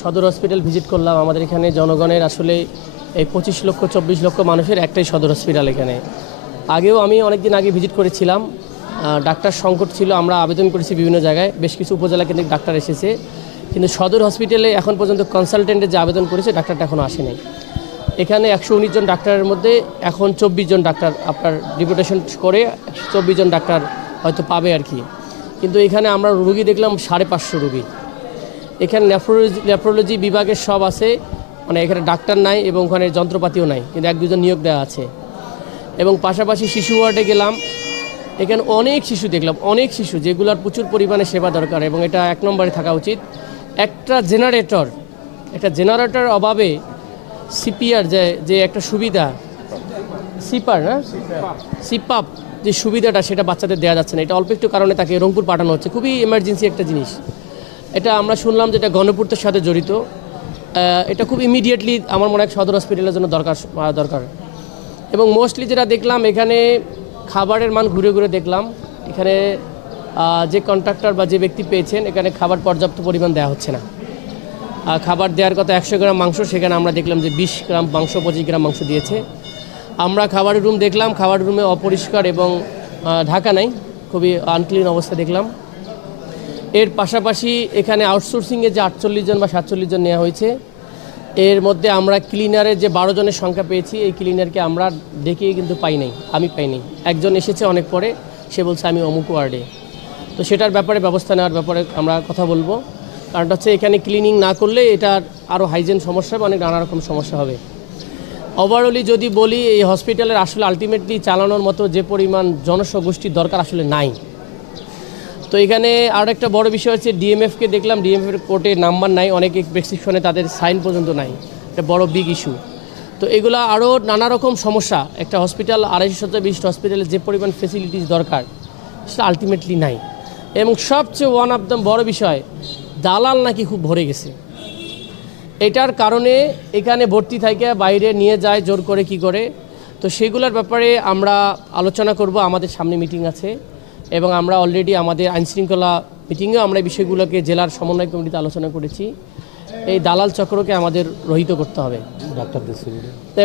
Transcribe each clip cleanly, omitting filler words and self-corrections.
সদর hospital visit করলাম। আমাদের এখানে জনগণের আসলে এই 25 লক্ষ 24 লক্ষ মানুষের একটাই সদর হসপিটাল। এখানে আগেও আমি অনেকদিন আগে ভিজিট করেছিলাম, ডাক্তার সংকট ছিল, আমরা আবেদন করেছি বিভিন্ন জায়গায়, বেশ কিছু উপজেলা কেন্দ্রিক ডাক্তার এসেছে, কিন্তু সদর হসপিটালে এখন পর্যন্ত কনসালটেন্টের যে আবেদন করেছে ডাক্তারটা এখনও আসেনি। এখানে 119 জন ডাক্তারের মধ্যে এখন 24 জন ডাক্তার আপনার ডিপুটেশন করে 24 জন ডাক্তার হয়তো পাবে আর কি। কিন্তু এখানে আমরা রুগী দেখলাম 550 রুগী। এখানে নেফ্রোলজি বিভাগের সব আছে, মানে এখানে ডাক্তার নাই এবং ওখানে যন্ত্রপাতিও নাই, কিন্তু 1-2 জন নিয়োগ দেওয়া আছে। এবং পাশাপাশি শিশু ওয়ার্ডে গেলাম, এখানে অনেক শিশু দেখলাম, অনেক শিশু যেগুলোর প্রচুর পরিমাণে সেবা দরকার এবং এটা 1 নম্বরে থাকা উচিত। একটা জেনারেটর অভাবে সিপিআর যে একটা সুবিধা, সিপাপ যে সুবিধাটা সেটা বাচ্চাদের দেওয়া যাচ্ছে না। এটা অল্প একটু কারণে তাকে রংপুর পাঠানো হচ্ছে, খুবই এমার্জেন্সি একটা জিনিস। এটা আমরা শুনলাম যে এটা গণপূর্তের সাথে জড়িত। এটা খুব ইমিডিয়েটলি আমার মনে হয় সদর হসপিটালের জন্য দরকার। এবং মোস্টলি যেটা দেখলাম, এখানে খাবারের মান ঘুরে ঘুরে দেখলাম, এখানে যে কন্ট্রাক্টর বা যে ব্যক্তি পেয়েছেন এখানে খাবার পর্যাপ্ত পরিমাণ দেওয়া হচ্ছে না। খাবার দেওয়ার কথা 100 গ্রাম মাংস, সেখানে আমরা দেখলাম যে 20 গ্রাম মাংস, 25 গ্রাম মাংস দিয়েছে। আমরা খাবারের রুম দেখলাম, খাবারের রুমে অপরিষ্কার এবং ঢাকা নাই, খুবই আনক্লিন অবস্থা দেখলাম। এর পাশাপাশি এখানে আউটসোর্সিংয়ে যে 48 জন বা 47 জন নেওয়া হয়েছে, এর মধ্যে আমরা ক্লিনারের যে 12 জনের সংখ্যা পেয়েছি, এই ক্লিনারকে আমরা ডেকে কিন্তু আমি পাইনি। একজন এসেছে অনেক পরে, সে বলছে আমি অমুক ওয়ার্ডে। তো সেটার ব্যাপারে ব্যবস্থা নেওয়ার ব্যাপারে আমরা কথা বলবো, কারণটা হচ্ছে এখানে ক্লিনিং না করলে এটার আরও হাইজেন সমস্যা হবে, অনেক নানা রকম সমস্যা হবে। ওভারঅলি যদি বলি, এই হসপিটালের আসলে আলটিমেটলি চালানোর মতো যে পরিমাণ জনসমষ্টির দরকার আসলে নাই। তো এখানে আরও একটা বড় বিষয় হচ্ছে ডিএমএফকে দেখলাম, ডিএমএফের কোর্টে নাম্বার নাই, অনেক প্রেসক্রিপশনে তাদের সাইন পর্যন্ত নাই, এটা বড় বিগ ইস্যু। তো এগুলো আরও নানা রকম সমস্যা। একটা হসপিটাল 250 শয্যা বিশিষ্ট হসপিটালে যে পরিমাণ ফেসিলিটিস দরকার সেটা আলটিমেটলি নাই। এবং সবচেয়ে ওয়ান অফ দ্য বড় বিষয়, দালাল নাকি খুব ভরে গেছে। এটার কারণে এখানে ভর্তি থেকে বাইরে নিয়ে যায় জোর করে কি করে। তো সেগুলোর ব্যাপারে আমরা আলোচনা করব, আমাদের সামনে মিটিং আছে এবং আমরা অলরেডি আমাদের আইনশৃঙ্খলা মিটিংয়েও আমরা এই বিষয়গুলোকে জেলার সমন্বয় কমিটিতে আলোচনা করেছি। এই দালাল চক্রকে আমাদের রহিত করতে হবে,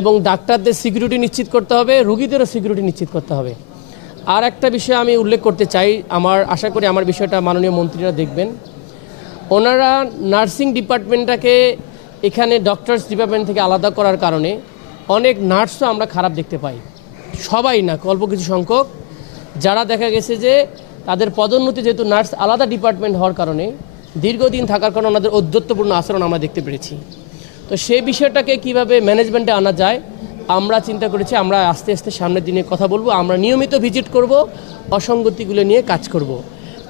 এবং ডাক্তারদের সিকিউরিটি নিশ্চিত করতে হবে, রোগীদেরও সিকিউরিটি নিশ্চিত করতে হবে। আর একটা বিষয় আমি উল্লেখ করতে চাই, আশা করি আমার বিষয়টা মাননীয় মন্ত্রীরা দেখবেন। ওনারা নার্সিং ডিপার্টমেন্টটাকে এখানে ডক্টরস ডিপার্টমেন্ট থেকে আলাদা করার কারণে অনেক নার্সও আমরা খারাপ দেখতে পাই, সবাই না, অল্প কিছু সংখ্যক, যারা দেখা গেছে যে তাদের পদোন্নতি যেহেতু নার্স আলাদা ডিপার্টমেন্ট হওয়ার কারণে দীর্ঘদিন থাকার কারণে ওনাদের ঔদ্ধত্যপূর্ণ আচরণ আমরা দেখতে পেরেছি। তো সেই বিষয়টাকে কিভাবে ম্যানেজমেন্টে আনা যায় আমরা চিন্তা করেছি। আমরা আস্তে আস্তে সামনের দিনে কথা বলবো, আমরা নিয়মিত ভিজিট করব, অসঙ্গতিগুলো নিয়ে কাজ করব,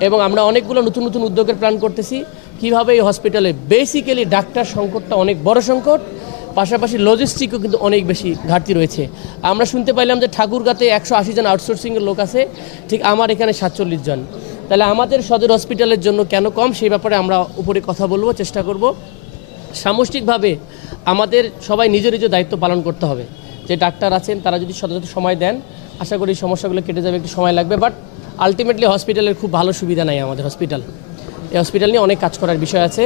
এবং আমরা অনেকগুলো নতুন নতুন উদ্যোগের প্ল্যান করতেছি কীভাবে এই হসপিটালে বেসিক্যালি ডাক্তার সংকটটা অনেক বড় সংকট, পাশাপাশি লজিস্টিকও কিন্তু অনেক বেশি ঘাটতি রয়েছে। আমরা শুনতে পাইলাম যে ঠাকুরগাঁতে 180 জন আউটসোর্সিংয়ের লোক আছে, ঠিক আমার এখানে 47 জন। তাহলে আমাদের সদর হসপিটালের জন্য কেন কম, সেই ব্যাপারে আমরা উপরে কথা বলবো, চেষ্টা করব। সামষ্টিকভাবে আমাদের সবাই নিজ নিজ দায়িত্ব পালন করতে হবে। যে ডাক্তার আছেন তারা যদি যথাযথ সময় দেন, আশা করি সমস্যাগুলো কেটে যাবে, একটু সময় লাগবে, বাট আলটিমেটলি হসপিটালের খুব ভালো সুবিধা নাই আমাদের হসপিটাল। এই হসপিটাল নিয়ে অনেক কাজ করার বিষয় আছে,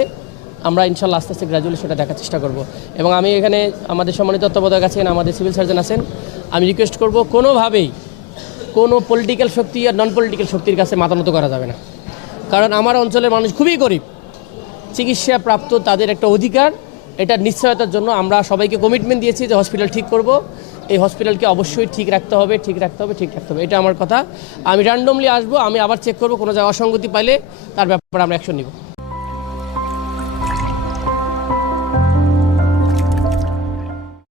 আমরা ইনশাল্লাহ আস্তে আস্তে গ্র্যাজুয়ালি সেটা দেখার চেষ্টা করব। এবং আমি এখানে আমাদের সম্মানিত তত্ত্বাবধায়ক আছেন, আমাদের সিভিল সার্জন আছেন, আমি রিকোয়েস্ট করব কোনোভাবেই কোনো পলিটিক্যাল শক্তি আর নন পলিটিক্যাল শক্তির কাছে মাথা নত করা যাবে না। কারণ আমার অঞ্চলের মানুষ খুবই গরিব, চিকিৎসা প্রাপ্ত তাদের একটা অধিকার, এটার নিশ্চয়তার জন্য আমরা সবাইকে কমিটমেন্ট দিয়েছি যে হসপিটাল ঠিক করব, এই হসপিটালকে অবশ্যই ঠিক রাখতে হবে। এটা আমার কথা। আমি র্যান্ডমলি আসবো, আমি আবার চেক করব, কোনো জায়গায় অসঙ্গতি পাইলে তার ব্যাপারে আমরা অ্যাকশন নিব।